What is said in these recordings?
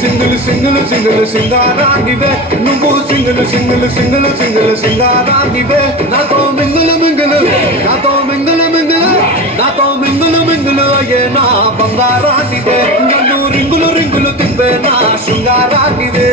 single single single సింగారానివే నువ్వు single single single single సింగారానివే నాతో మింగులు మింగులు నాతో మింగులు మింగులు నాతో మింగులు మింగులు అయ్యే నా బంగారానివే నన్ను రింగులు రింగులు తిప్పే నా శృంగారానివే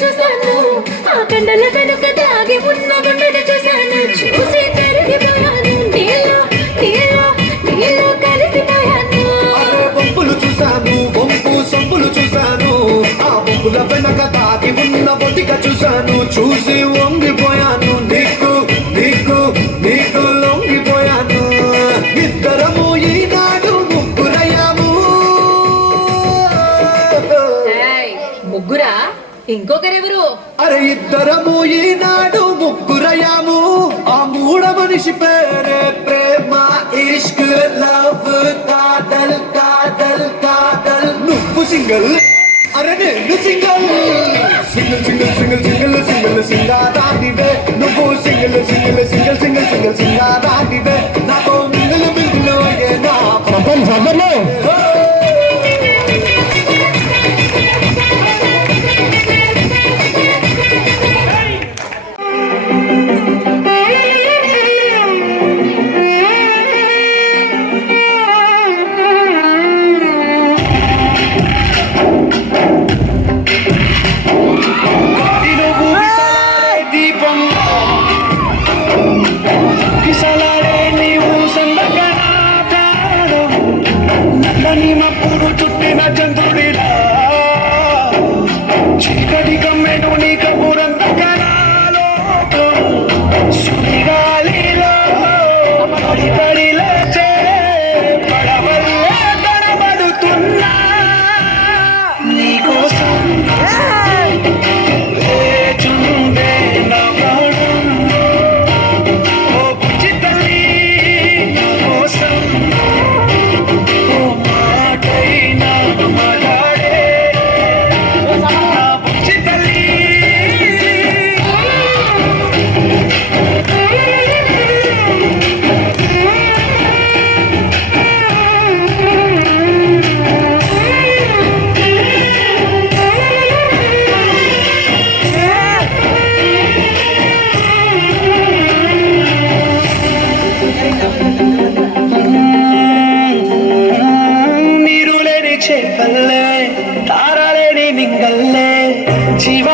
చూసాను ఆ కండల వెనుక దాగి ఉన్న గుండెని చూసాను చూసి కరిగిపోయాను నీలో కలిసిపోయాను బొంపులు చూసాను బొంపు సొంపులు చూసాను ఆ బొంపుల వెనక దాగి ఉన్న బొటిక చూసాను చూసి వంగిపోయాను నీకు నీకు నీకు లొంగిపోయాను ఇద్దరము ఈనాడు ముగ్గురయ్యాము ముగ్గురా ఇంకొకరెవరు అరే ఇద్దరము ఈనాడు ముగ్గురయ్యాము ఆ మూడ మనిషి పేరే ప్రేమ ఇష్క్ లవ్ కాదల్ కాదల్ కాదల్ నువ్వు సింగల్ అరే నేను single single single single single single సింగారానివే నువ్వు single single single single single సింగారానివే నాతో మింగులు మింగులు అయ్యే నా ప్రపంచంలో చుట్టిన చంద్రుడిలా చీకటి కమ్మెను నీ కబురంత కనాలో సుడిగాలిలో పడి పడి లేచే పడవల్లే కనబడుతున్నా నీకోసం లేచుండే నా ప్రాణం ఓ బుజ్జి తల్లి నా కోసం నీరు లేని చేపల్లే తారలేని మింగల్లే జీవ